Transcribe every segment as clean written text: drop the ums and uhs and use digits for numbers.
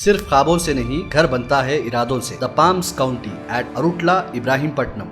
सिर्फ ख्वाबों से नहीं, घर बनता है इरादों से। The Palms County at Arutla, Ibrahimpatnam.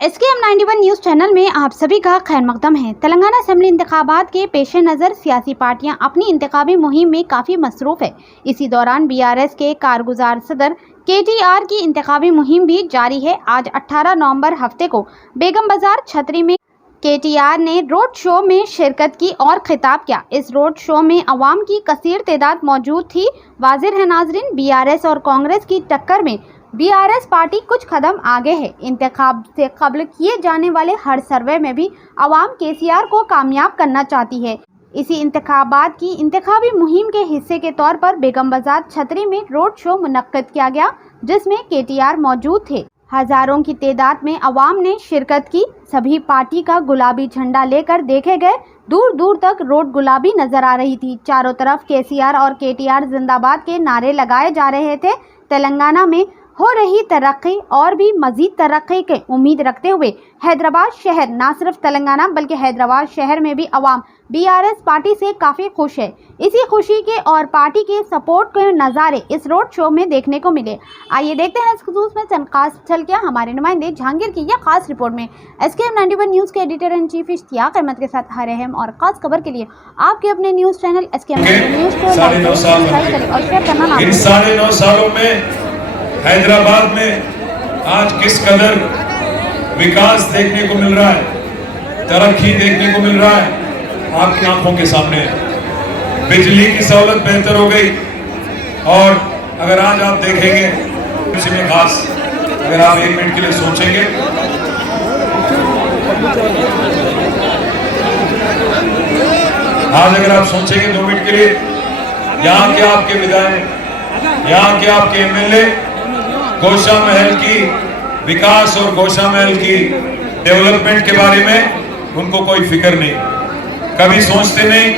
SKM 91 news channel में आप सभी का खैर मकदम है। तेलंगाना असेंबली इंतखाबात के पेश नज़र सियासी पार्टियां अपनी इंतखाबी मुहिम में काफ़ी मसरूफ़ है। इसी दौरान BRS के कारगुजार सदर KTR की इंतखाबी मुहिम भी जारी है। आज 18 नवंबर हफ्ते को बेगम बाजार छतरी में KTR ने रोड शो में शिरकत की और खिताब किया। इस रोड शो में अवाम की कसीर तादाद मौजूद थी। वाज़िर है नाजरीन, BRS और कांग्रेस की टक्कर में BRS पार्टी कुछ कदम आगे है। इंतखाब से कब्ल किए जाने वाले हर सर्वे में भी अवाम KCR को कामयाब करना चाहती है। इसी इंतखाबात की इंतखाबी मुहिम के हिस्से के तौर पर बेगम बाजार छतरी में रोड शो मुनक्किद किया गया, जिसमें KTR मौजूद थे। हजारों की तादाद में अवाम ने शिरकत की। सभी पार्टी का गुलाबी झंडा लेकर देखे गए। दूर दूर तक रोड गुलाबी नजर आ रही थी। चारों तरफ KCR और KTR जिंदाबाद के नारे लगाए जा रहे थे। तेलंगाना में हो रही तरक्की और भी मजीद तरक्की की उम्मीद रखते हुए हैदराबाद शहर, न सिर्फ तेलंगाना बल्कि हैदराबाद शहर में भी अवाम BRS पार्टी से काफ़ी खुश है। इसी खुशी के और पार्टी के सपोर्ट के नज़ारे इस रोड शो में देखने को मिले। आइए देखते हैं इस खसूस में चंद खास झलकियां हमारे नुमाइंदे जहांगीर की यह खास रिपोर्ट में। SKM 91 न्यूज़ के editor in chief Ishtiaq Ahmed के साथ हारे हम और खास खबर के लिए आपके अपने न्यूज़ चैनल SKM 91 न्यूज़ को सब्सक्राइब करें और शेयर करना ना भूलें। इन 9.5 सालों में हैदराबाद में आज किस कदर विकास देखने को मिल रहा है, तरक्की देखने को मिल रहा है, आपकी आंखों के सामने है। बिजली की सहूलत बेहतर हो गई और अगर आज आप देखेंगे किसी में खास, अगर आप 1 मिनट के लिए सोचेंगे, आज अगर आप सोचेंगे 2 मिनट के लिए, यहाँ के आपके विधायक, यहाँ के आपके MLA गोशा महल की विकास और गोशा महल की डेवलपमेंट के बारे में उनको कोई फिक्र नहीं, कभी सोचते नहीं,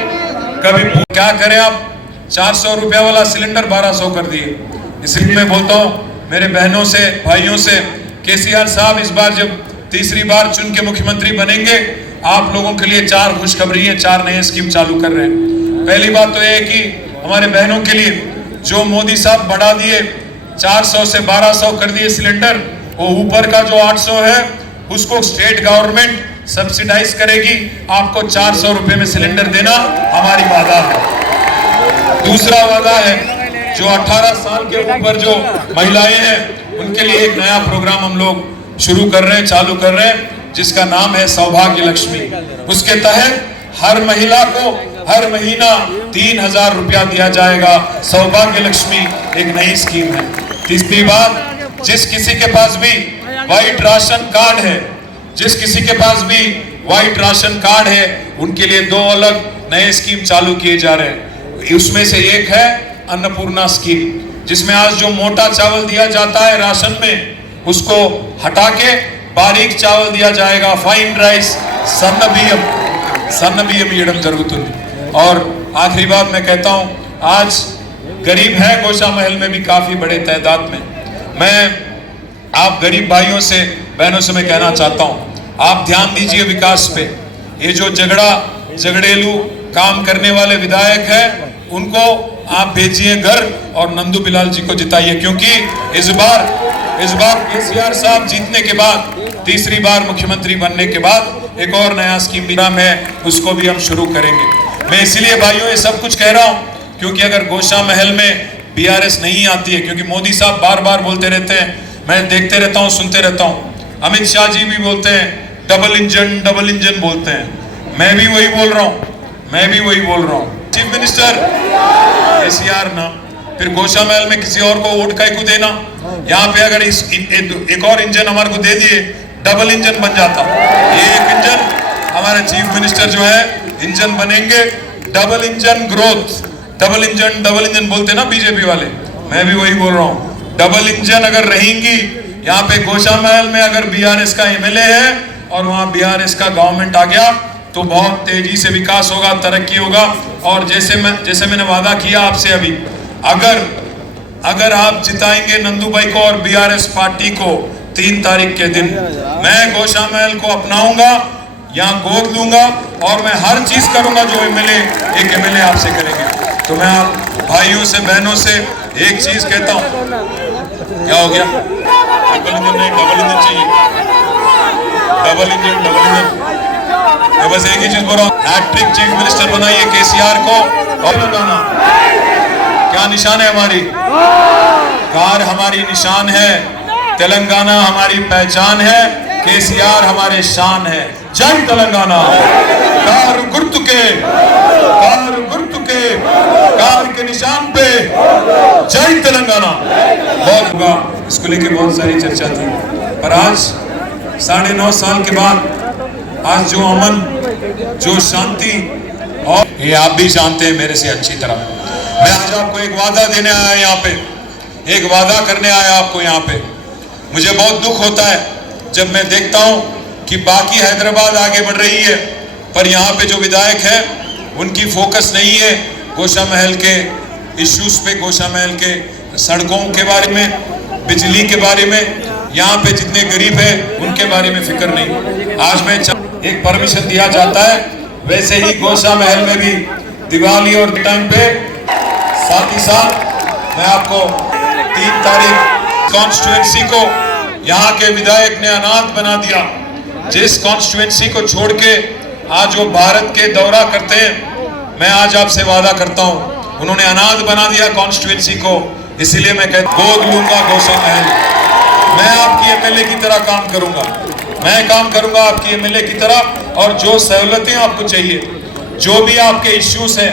कभी क्या करें आप। 400 रुपया वाला सिलेंडर 1200 कर दिए। इसलिए मैं बोलता हूँ मेरे बहनों से, भाइयों से, KCR साहब इस बार जब तीसरी बार चुन के मुख्यमंत्री बनेंगे, आप लोगों के लिए 4 खुशखबरी है, 4 नए स्कीम चालू कर रहे हैं। पहली बात तो ये कि हमारे बहनों के लिए जो मोदी साहब बढ़ा दिए, 400 से 1200 कर दिए सिलेंडर, वो ऊपर का जो 800 है उसको स्टेट गवर्नमेंट सब्सिडाइज करेगी। आपको 400 रुपए में सिलेंडर देना हमारी वादा है। दूसरा वादा है जो 18 साल के ऊपर जो महिलाएं हैं उनके लिए एक नया प्रोग्राम हम लोग शुरू कर रहे हैं, चालू कर रहे हैं, जिसका नाम है सौभाग्य लक्ष्मी। उसके तहत हर महिला को हर महीना 3000 रुपया दिया जाएगा। सौभाग्य लक्ष्मी एक नई स्कीम है। तीसरी बात, जिस किसी के पास भी व्हाइट राशन कार्ड है, जिस किसी के पास भी व्हाइट राशन कार्ड है, उनके लिए 2 अलग नए स्कीम चालू किए जा रहे हैं। उसमें से एक है अन्नपूर्णा स्कीम, जिसमें आज जो मोटा चावल दिया जाता है राशन में, उसको हटा के बारीक चावल दिया जाएगा, फाइन राइस, सन्न बिయ్యం इयडम जरूरतुंदी। और आखिरी बात मैं कहता हूं, आज गरीब है गोशा महल में भी काफी बड़े तादाद में। मैं आप गरीब भाइयों से, बहनों से मैं कहना चाहता हूं, आप ध्यान दीजिए विकास पे। ये जो झगड़ेलू काम करने वाले विधायक हैं, उनको आप भेजिए घर और नंदू बिलाल जी को जिताइए, क्योंकि इस बार KCR साहब जीतने के बाद, तीसरी बार मुख्यमंत्री बनने के बाद एक और नया स्कीम है, उसको भी हम शुरू करेंगे। मैं इसीलिए भाइयों ये सब कुछ कह रहा हूं क्योंकि अगर गोशा महल में BRS नहीं आती है, क्योंकि मोदी साहब बार बार बोलते रहते हैं, मैं देखते रहता हूं, सुनते रहता हूं, अमित शाह जी भी बोलते हैं डबल इंजन बोलते हैं, मैं भी वही बोल रहा हूं। चीफ मिनिस्टर KCR ना, फिर गोशा महल में किसी और को वोट काहे को देना। यहाँ पे अगर एक और इंजन हमारे को दे दिए, डबल इंजन बन जाता। एक इंजन हमारे चीफ मिनिस्टर जो है इंजन बनेंगे, double engine growth, double engine बोलते ना बीजेपी वाले, मैं भी वही बोल रहा हूँ। डबल इंजन अगर रहेंगी यहाँ पे गोशा महल में, अगर BRS का MLA है और वहाँ BRS का गवर्नमेंट आ गया, तो बहुत तेजी से विकास होगा, तरक्की होगा। और जैसे मैंने वादा किया आपसे अभी, अगर आप जिताएंगे नंदू भाई को और BRS पार्टी को 3 तारीख के दिन, मैं गोशा महल को अपनाऊंगा, यहाँ गोद लूंगा और मैं हर चीज करूंगा जो एक MLA आपसे करेंगे। तो मैं आप भाइयों से, बहनों से एक चीज कहता हूं, क्या हो गया? ट्रिपल इंजन नहीं, डबल इंजन चाहिए। डबल इंजन मैं बस एक ही चीज बोल रहा हूं, हैट्रिक चीफ मिनिस्टर बनाइए केसीआर को। और लगाना क्या निशान है हमारी कार, हमारी निशान है। तेलंगाना हमारी पहचान है, केसीआर हमारे शान है। जय तेलंगाना। कार गुर्तुके, कार के निशान पे जय तेलंगाना। बहुत हुआ, इसको लेके बहुत सारी चर्चा थी, पर आज 9.5 साल के बाद आज जो अमन, जो शांति, और ये आप भी जानते हैं मेरे से अच्छी तरह, मैं आज आपको एक वादा देने आया यहाँ पे, एक वादा करने आया आपको यहाँ पे। मुझे बहुत दुख होता है जब मैं देखता हूँ कि बाकी हैदराबाद आगे बढ़ रही है, पर यहाँ पे जो विधायक है उनकी फोकस नहीं है गोशा महल के इश्यूज पे, गोशा महल के सड़कों के बारे में, बिजली के बारे में, यहाँ पे जितने गरीब है उनके बारे में फिक्र नहीं। आज मैं एक परमिशन दिया जाता है, वैसे ही गोशा महल में भी दिवाली और टाइम पे, साथ ही साथ मैं आपको 3 तारीख कॉन्स्टिट्यूएंसी को यहाँ के विधायक ने अनाथ बना दिया। जिस कॉन्स्टिट्यूएंसी को छोड़ के आज वो भारत के दौरा करते हैं, मैं आज आपसे वादा करता हूँ उन्होंने अनाथ बना दिया कॉन्स्टिट्यूएंसी को। इसीलिए मैं गोद लूंगा गोशा महल। मैं आपकी एमएलए की तरह काम करूंगा, मैं काम करूंगा आपकी एमएलए की तरह, और जो सहूलतें आपको चाहिए, जो भी आपके इश्यूज हैं,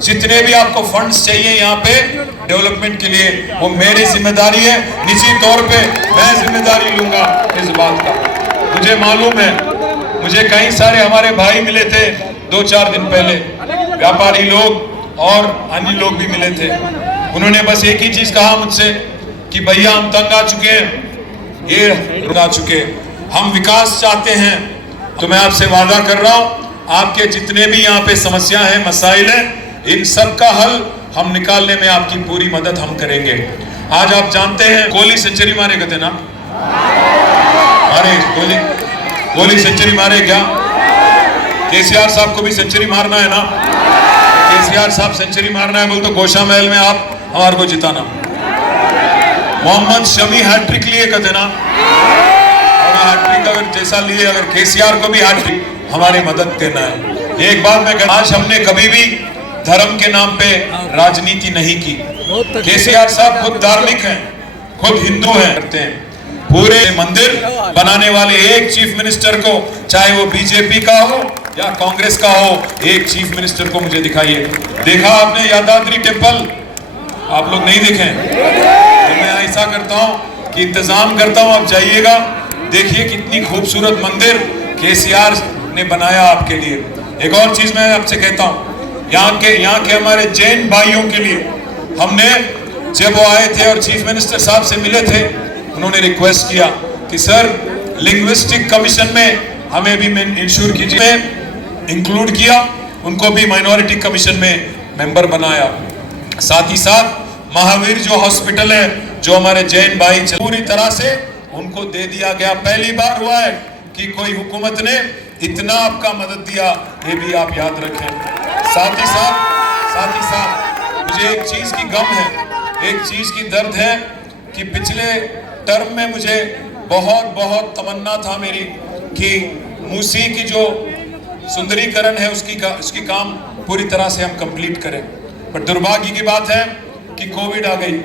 जितने भी आपको फंड्स चाहिए यहाँ पे डेवलपमेंट के लिए, वो मेरी जिम्मेदारी है। निजी तौर पे मैं जिम्मेदारी लूंगा इस बात का। मुझे मालूम है, मुझे कई सारे हमारे भाई मिले थे 2-4 दिन पहले, व्यापारी लोग और अन्य लोग भी मिले थे। उन्होंने बस एक ही चीज कहा मुझसे कि भैया हम तंग आ चुके हैं, ये आ चुके, हम विकास चाहते हैं। तो मैं आपसे वादा कर रहा हूँ, आपके जितने भी यहाँ पे समस्या है, मसाइल है, इन सब का हल हम निकालने में आपकी पूरी मदद हम करेंगे। आज आप जानते हैं कोहली सेंचुरी मारे गए थे ना, मारे कोहली सेंचुरी मारे क्या? केसीआर साहब को भी सेंचुरी मारना है ना? केसीआर साहब सेंचुरी मारना है बोल तो गोशा महल में आप हमारे को जिताना। मोहम्मद शमी हैट्रिक लिए कहते ना, और हैट्रिक अगर जैसा लिए, अगर केसीआर को भी हैट्रिक हमारी मदद करना है। एक बात मैं कहता, आज हमने कभी भी धर्म के नाम पे राजनीति नहीं की। केसीआर साहब खुद धार्मिक हैं, खुद हिंदू हैं, करते हैं। पूरे मंदिर बनाने वाले एक चीफ मिनिस्टर को, चाहे वो बीजेपी का हो या कांग्रेस का हो, एक चीफ मिनिस्टर को मुझे दिखाइए। देखा आपने यादाद्री टेम्पल? आप लोग नहीं देखे? तो मैं ऐसा करता हूँ कि इंतजाम करता हूँ, आप जाइएगा, देखिए कितनी खूबसूरत मंदिर केसीआर ने बनाया आपके लिए। एक और चीज मैं आपसे कहता हूँ, यहाँ के हमारे जैन भाइयों के लिए हमने, जब वो आए थे और चीफ मिनिस्टर साहब से मिले थे, उन्होंने रिक्वेस्ट किया कि सर लिंग्विस्टिक कमीशन में हमें भी इंश्योर कीजिए, इंक्लूड किया, उनको भी माइनॉरिटी कमीशन में मेंबर बनाया। साथ ही साथ महावीर जो हॉस्पिटल है, जो हमारे जैन भाई, पूरी तरह से उनको दे दिया गया। पहली बार हुआ है कि कोई हुकूमत ने इतना आपका मदद दिया, ये भी आप याद रखें। साथ ही साथ मुझे एक चीज की गम है, एक चीज की दर्द है कि पिछले टर्म में मुझे बहुत तमन्ना था मेरी कि मूसी की जो सुंदरीकरण है उसकी काम पूरी तरह से हम कंप्लीट करें। पर दुर्भाग्य की बात है कि कोविड आ गई।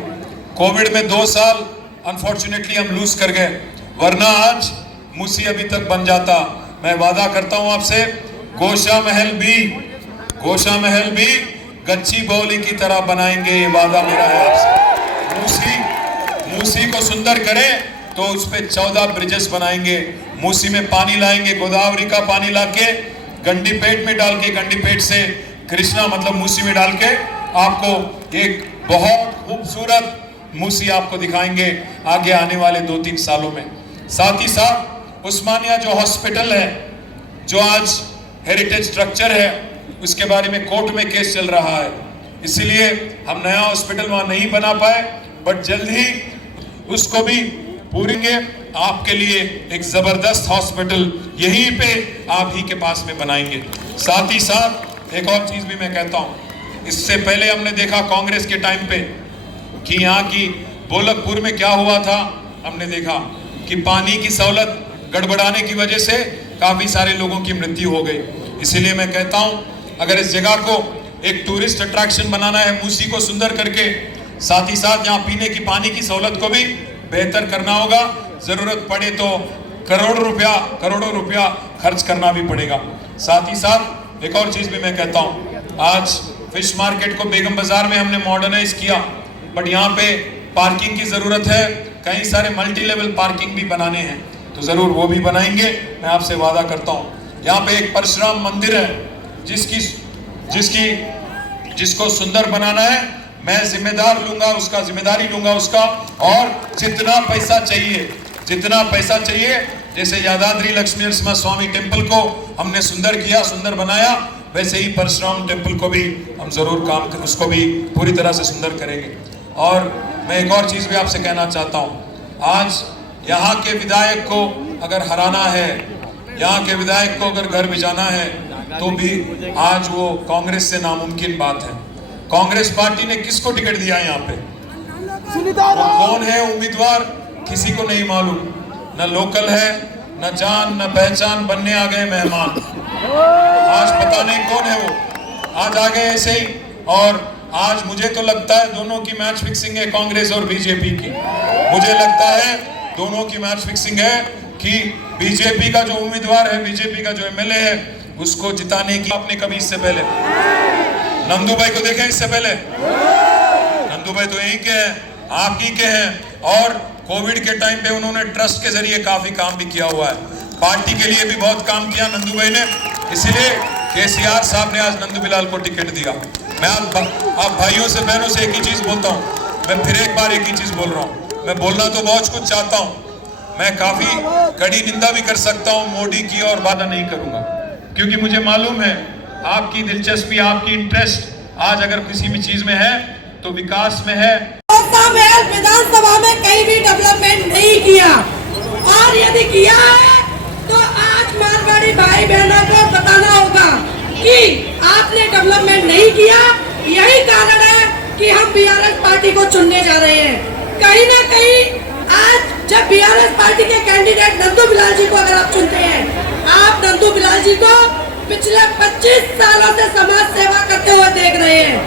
कोविड में 2 साल अनफॉर्चुनेटली हम लूज कर गए, वरना आज मूसी अभी तक बन जाता। मैं वादा करता हूं आपसे, गोशा महल भी गच्ची बौली की तरह बनाएंगे, ये वादा मेरा है आपसे। मूसी को सुंदर करें तो उस पे 14 ब्रिजेस बनाएंगे, मूसी में पानी लाएंगे, गोदावरी का पानी लाके गंडीपेट में डाल के, गंडीपेट से कृष्णा मतलब मूसी में डाल के आपको एक बहुत खूबसूरत मूसी आपको दिखाएंगे आगे आने वाले 2-3 सालों में। साथ ही साथ उस्मानिया जो हॉस्पिटल है, जो आज हेरिटेज स्ट्रक्चर है, उसके बारे में कोर्ट में केस चल रहा है, इसलिए हम नया हॉस्पिटल वहां नहीं बना पाए, बट जल्द ही उसको भी पूरी के आपके लिए एक जबरदस्त हॉस्पिटल यहीं पे आप ही के पास में बनाएंगे। साथ ही साथ एक और चीज भी मैं कहता हूं, इससे पहले हमने देखा कांग्रेस के टाइम पे कि यहाँ की बोलकपुर में क्या हुआ था। हमने देखा कि पानी की सहूलत गड़बड़ाने की वजह से काफ़ी सारे लोगों की मृत्यु हो गई। इसीलिए मैं कहता हूँ, अगर इस जगह को एक टूरिस्ट अट्रैक्शन बनाना है, मूसी को सुंदर करके, साथ ही साथ यहाँ पीने की पानी की सहूलत को भी बेहतर करना होगा। ज़रूरत पड़े तो करोड़ों रुपया खर्च करना भी पड़ेगा। साथ ही साथ एक और चीज़ भी मैं कहता हूँ, आज फिश मार्केट को बेगम बाजार में हमने मॉडर्नाइज किया, बट यहाँ पे पार्किंग की ज़रूरत है। कई सारे मल्टी लेवल पार्किंग भी बनाने हैं, तो ज़रूर वो भी बनाएंगे। मैं आपसे वादा करता हूँ। यहाँ पे एक परशुराम मंदिर है जिसको सुंदर बनाना है। मैं जिम्मेदारी लूंगा उसका। और जितना पैसा चाहिए, जैसे यादाद्री लक्ष्मी नरसिम्हा स्वामी टेम्पल को हमने सुंदर किया, सुंदर बनाया, वैसे ही परशुराम टेम्पल को भी हम जरूर उसको भी पूरी तरह से सुंदर करेंगे। और मैं एक और चीज़ भी आपसे कहना चाहता हूँ, आज यहाँ के विधायक को अगर हराना है, यहाँ के विधायक को अगर घर भिजाना है, तो भी आज वो कांग्रेस से नामुमकिन बात है। कांग्रेस पार्टी ने किसको टिकट दिया यहाँ पे, वो कौन है उम्मीदवार, किसी को नहीं मालूम। न लोकल है, न जान न पहचान, बनने आ गए मेहमान। आज पता नहीं कौन है वो, आज आ गए ऐसे ही। और आज मुझे तो लगता है दोनों की मैच फिक्सिंग है, कांग्रेस और बीजेपी की। मुझे लगता है दोनों की मैच फिक्सिंग है कि बीजेपी का जो उम्मीदवार है, बीजेपी का जो एमएलए है, उसको जिताने की। आपने कभी इससे पहले नंदू भाई को देखे? इससे पहले नंदू भाई तो यही के हैं, आप ही के हैं। और कोविड के टाइम पे उन्होंने ट्रस्ट के जरिए काफी काम भी किया हुआ है, पार्टी के लिए भी बहुत काम किया नंदू भाई ने। इसीलिए केसीआर साहब ने आज नंदू बिलाल को टिकट दिया। मैं आप भाइयों से, बहनों से एक ही चीज बोलता हूँ, मैं फिर एक बार एक ही चीज बोल रहा हूँ। मैं बोलना तो बहुत कुछ चाहता हूँ, मैं काफी कड़ी निंदा भी कर सकता हूँ मोदी की, और वादा नहीं करूंगा, क्योंकि मुझे मालूम है आपकी दिलचस्पी, आपकी इंटरेस्ट आज अगर किसी भी चीज में है तो विकास में है। विधानसभा में कहीं भी डेवलपमेंट नहीं किया, और यदि किया है तो आज मारवाड़ी भाई बहनों को बताना होगा कि आपने डेवलपमेंट नहीं किया। यही कारण है कि हम बीआरएस पार्टी को चुनने जा रहे हैं। कहीं ना कहीं आज जब बीआरएस पार्टी के कैंडिडेट नंदू बिलाल जी को अगर आप चुनते हैं, आप नंदू बिलाल जी को पिछले 25 सालों से समाज सेवा करते हुए देख रहे हैं,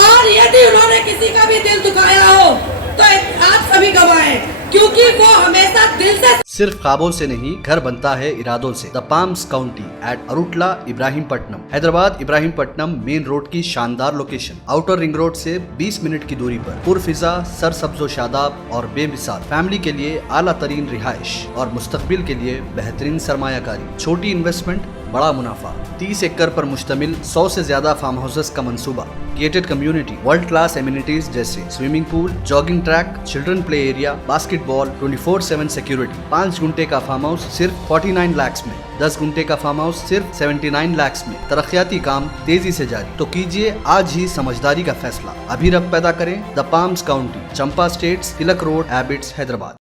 और यदि उन्होंने किसी का भी दिल दुखाया हो तो आप सभी गवाह हैं, क्योंकि वो हमेशा दिल से। सिर्फ ख्वाबों से नहीं, घर बनता है इरादों से। The Palms County at Arutla Ibrahimpatnam, Hyderabad Ibrahimpatnam main road की शानदार लोकेशन। आउटर रिंग रोड से 20 मिनट की दूरी पर पुरफिजा, सरसब्जो शादाब और बेमिसाल फैमिली के लिए आला तरीन रिहाइश और मुस्तकबिल के लिए बेहतरीन सरमायाकारी। छोटी इन्वेस्टमेंट, बड़ा मुनाफा। 30 एकड़ पर मुश्तमिल 100 से ज्यादा फार्म हाउसेस का मंसूबा। Gated community, world class amenities जैसे swimming pool, jogging track, children play area, basketball, 24/7 security. 5 गुंटे का फार्म हाउस सिर्फ 49 लाख में, 10 गुंटे का फार्म हाउस सिर्फ 79 लाख में। तरक्याती काम तेजी से जारी, तो कीजिए आज ही समझदारी का फैसला। अभी रब पैदा करें। The Palms county, Champa states, Tilak road, Abids, Hyderabad.